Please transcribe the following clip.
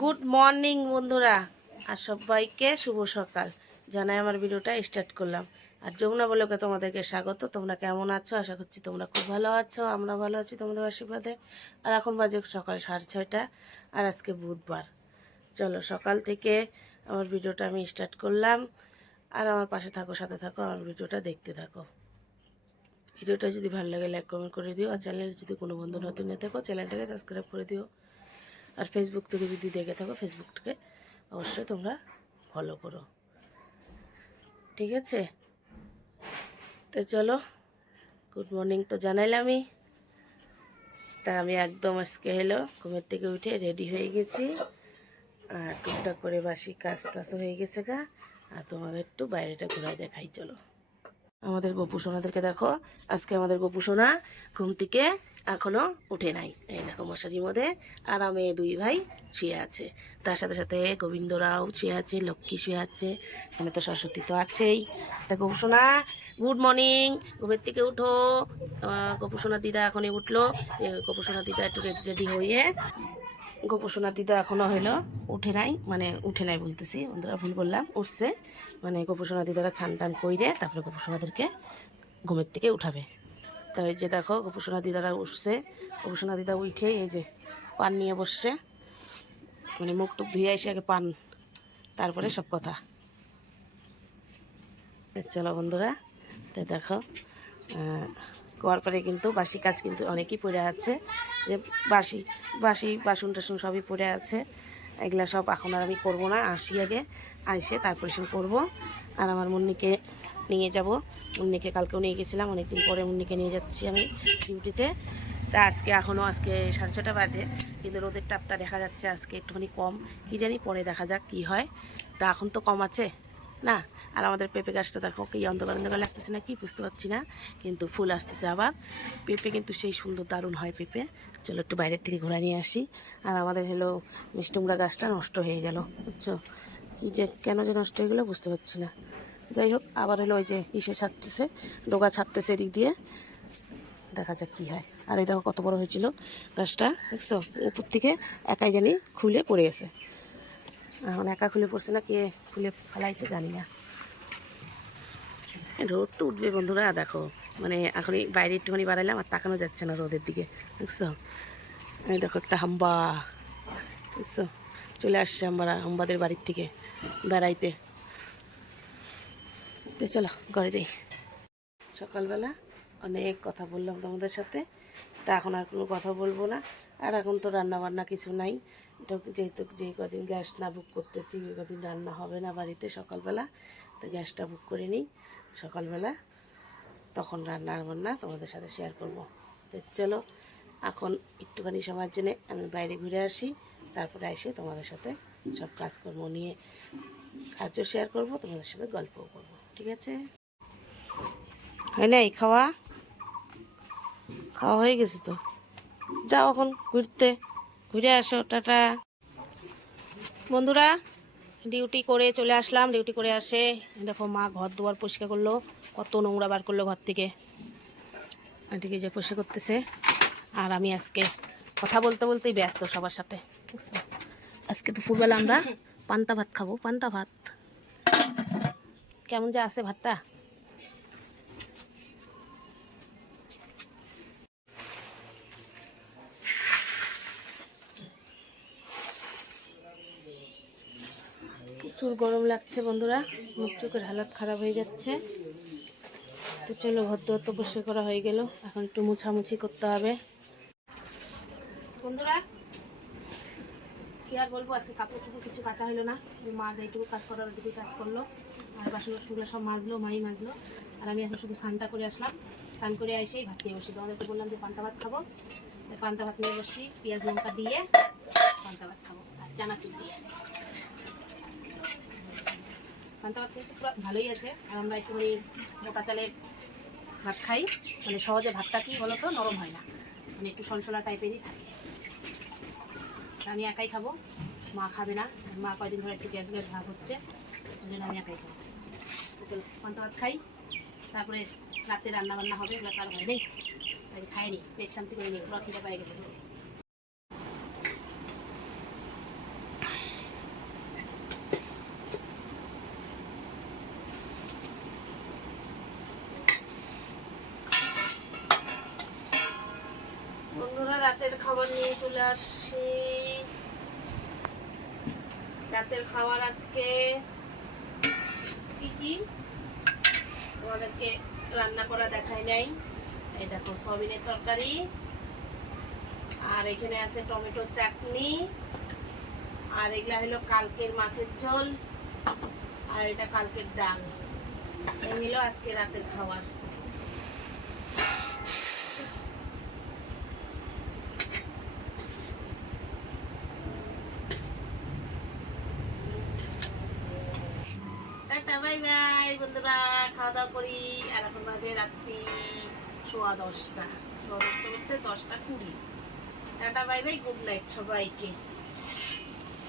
Good morning বন্ধুরা, আর সবাইকে শুভ সকাল জানাই। আমার ভিডিওটা স্টার্ট করলাম। আর যমুনা বলোকে তোমাদেরকে স্বাগত। তোমরা কেমন আছো? আশা করছি তোমরা খুব ভালো আছো। আমরা ভালো আছি তোমাদের আশীর্বাদে। আর এখন বাজে সকাল 6:30, আর আজকে বুধবার। চলো সকাল থেকে আমার ভিডিওটা আমি স্টার্ট করলাম। আর আমার পাশে থাকো, সাথে থাকো, আমার ভিডিওটা দেখতে থাকো। ভিডিওটা যদি ভালো লাগে লাইক কমেন্ট করে দিও। আর চ্যানেলে যদি কোনো বন্ধু নতুন না থাকো, চ্যানেলটাকে সাবস্ক্রাইব করে দিও। আর ফেসবুক থেকে যদি দেখে থাকো, ফেসবুকটাকে অবশ্যই তোমরা ফলো করো, ঠিক আছে? তো চলো, গুড মর্নিং তো জানাইলামই। তা আমি একদম আজকে ঘুমের থেকে উঠে রেডি হয়ে গেছি। আর টুকটাক করে বাসি কাজ টাজ হয়ে গেছে গা। আর তোমাকে একটু বাইরেটা ঘুরাই দেখাই। চলো, আমাদের গপু সোনাদেরকে দেখো। আজকে আমাদের গপু সোনা ঘুম থেকে এখনো উঠে নাই। এই দেখো মশারির মধ্যে আরামে দুই ভাই শুয়ে আছে। তার সাথে সাথে গোবিন্দরাও শুয়ে আছে, লক্ষ্মী শুয়ে আছে, এখানে তো সরস্বতী তো আছেই। তা গপু সোনা গুড মর্নিং, ঘুমের থেকে উঠো। গপু সোনা দিদা এখনই উঠলো। গপু সোনা দিদা একটু রেডি রেডি হয়ে, গোপোষণা দিদা এখনো হইলো উঠে নাই, মানে উঠে নাই বলতেছি বন্ধুরা, ভুল বললাম, উঠছে। মানে গোপোষণা দিদারা ছান টান কইরে তারপরে গোপোষণাদেরকে ঘুমের থেকে উঠাবে। তো এই যে দেখো গোপোষণা দিদারা উঠছে। গোপোষণা দিদা উঠে এই যে পান নিয়ে বসছে, মানে মুখ টুক ধুয়ে এসে আগে পান, তারপরে সব কথা। চলো বন্ধুরা, তো দেখো কোয়ার পরে কিন্তু বাসি কাজ কিন্তু অনেকই পড়ে আছে। যে বাসি বাসি বাসন টাসন সবই পড়ে আছে। এগুলা সব এখন আর আমি করবো না, আসি আগে, আইসে তারপরে সব করবো। আর আমার মুন্নিকে নিয়ে যাব। মুন্নিকে কালকেও নিয়ে গেছিলাম, অনেকদিন পরে মুন্নিকে নিয়ে যাচ্ছি আমি ডিউটিতে। তা আজকে 6:30 বাজে, কিন্তু রোদের তাপটা দেখা যাচ্ছে আজকে একটুখানি কম। কি জানি পরে দেখা যাক কি হয়। তা এখন তো কম আছে না। আর আমাদের পেঁপে গাছটা দেখো কি অন্ধকার অন্ধকার লাগতেছে না, কি বুঝতে পারছি না, কিন্তু ফুল আসতেছে আবার। পেঁপে কিন্তু সেই সুন্দর দারুণ হয় পেঁপে। চলো একটু বাইরের থেকে ঘোরা নিয়ে আসি। আর আমাদের মিষ্টি কুমড়া গাছটা নষ্ট হয়ে গেল, বুঝছো? কী যে কেন যে নষ্ট হয়ে গেলো বুঝতে পারছি না। যাই হোক, আবার ওই যে ইসে ছাড়তেছে, ডোগা ছাড়তেছে এদিক দিয়ে, দেখা যাক কী হয়। আর এই দেখো কত বড় হয়েছিল গাছটা, দেখছো? উপর থেকে একাই জানি খুলে পড়ে গেছে। এখন একা খুলে পড়ছে না, কে খুলে ফেলাইছে জানি না। রোদ তো উঠবে বন্ধুরা, দেখো মানে এখনই বাইরে একটুখানি বাড়াইলাম আর তাকানো যাচ্ছে না রোদের দিকে, বুঝছো? এই দেখো একটা হাম্বা, বুঝছো? চলে আসছে হাম্বাদের বাড়ির থেকে বেড়াইতে। তো চলো ঘরে যাই। সকালবেলা অনেক কথা বললাম তোমাদের সাথে, তা এখন আর কোনো কথা বলবো না। আর এখন তো রান্না বান্না কিছু নাই। এটা যেহেতু যে কদিন গ্যাস না বুক করতেছি, ওই কদিন রান্না হবে না বাড়িতে সকালবেলা, তো গ্যাসটা বুক করে নিই সকালবেলা, তখন রান্না বান্না তোমাদের সাথে শেয়ার করব। তো চলো এখন একটুখানি সময়ের জন্য আমি বাইরে ঘুরে আসি, তারপরে এসে তোমাদের সাথে সব কাজকর্ম নিয়ে কাজও শেয়ার করব, তোমাদের সাথে গল্পও করব, ঠিক আছে? হয় নাই খাওয়া? খাওয়া হয়ে গেছে তো, যাও এখন ঘুরতে, ঘুরে আসো, টাটা। বন্ধুরা ডিউটি করে চলে আসলাম। ডিউটি করে আসে দেখো মা ঘর দুয়ার পরিষ্কার করলো, কত নোংরা বার করলো ঘর থেকে, এদিকে যে পরিষ্কার করতেছে। আর আমি আজকে কথা বলতে বলতেই ব্যস্ত সবার সাথে, বুঝছো? আজকে দুপুরবেলা আমরা পান্তা ভাত খাবো। পান্তা ভাত কেমন যে আছে ভাতটা, প্রচুর গরম লাগছে বন্ধুরা, মুখ চোখের হালত খারাপ হয়ে যাচ্ছে। তো চলো ঘর দুয়ার তো পরিষ্কার করা হয়ে গেল, এখন একটু মুছামুছি করতে হবে। বন্ধুরা কি আর বলবো, আজকে কাপড় চোপড় কিছু কাঁচা হলো না। মা যেটুকু কাজ করার ওইটুকু কাজ করলো, আর বাসন বাসনগুলো সব মাজলো, মাই মাজলো। আর আমি এখন শুধু স্নানটা করে আসলাম, স্নান করে এসেই ভাত নিয়ে বসি। তোমাদেরকে বললাম যে পান্তা ভাত খাবো, পান্তা ভাত নিয়ে বসি, পেঁয়াজ লঙ্কা দিয়ে পান্তা ভাত খাবো আর চানাচুর দিয়ে। পান্তা ভাত কিন্তু পুরো ভালোই আছে। আর আমরা একটুখানি মোটা চালের ভাত খাই, মানে সহজে ভাতটা কি বলো তো নরম হয় না, মানে একটু সনসলা টাইপেরই থাকে। আমি একাই খাবো, মা খাবে না। মা কয়দিন ধরে একটু গ্যাস গ্যাস ভাব হচ্ছে, ওই জন্য আমি একাই খাবো। চলো পান্তা ভাত খাই, তারপরে রাতে রান্না বান্না হবে, এগুলো তার হয় নেই, তাই খাইনি, পেট শান্তি করে নিই, পুরো খিদে পেয়ে গেছে। খাবার নিয়ে চলে আসছি। রাতের খাবার আজকে কি কি তোমাদেরকে রান্না করা দেখাই নাই। এই দেখো সয়াবিনের তরকারি, আর এখানে আছে টমেটোর চাটনি, আর এগুলা হলো কালকের মাছের ঝোল, আর এটা কালকের ডাল। এই হলো আজকে রাতের খাবার। টাটা বাই বাই বন্ধুরা, খাওয়া দাওয়া করি। আর এখন বাজে রাত্রি 10:15 বলতে 10:20। Tata bye bye, good night সবাইকে।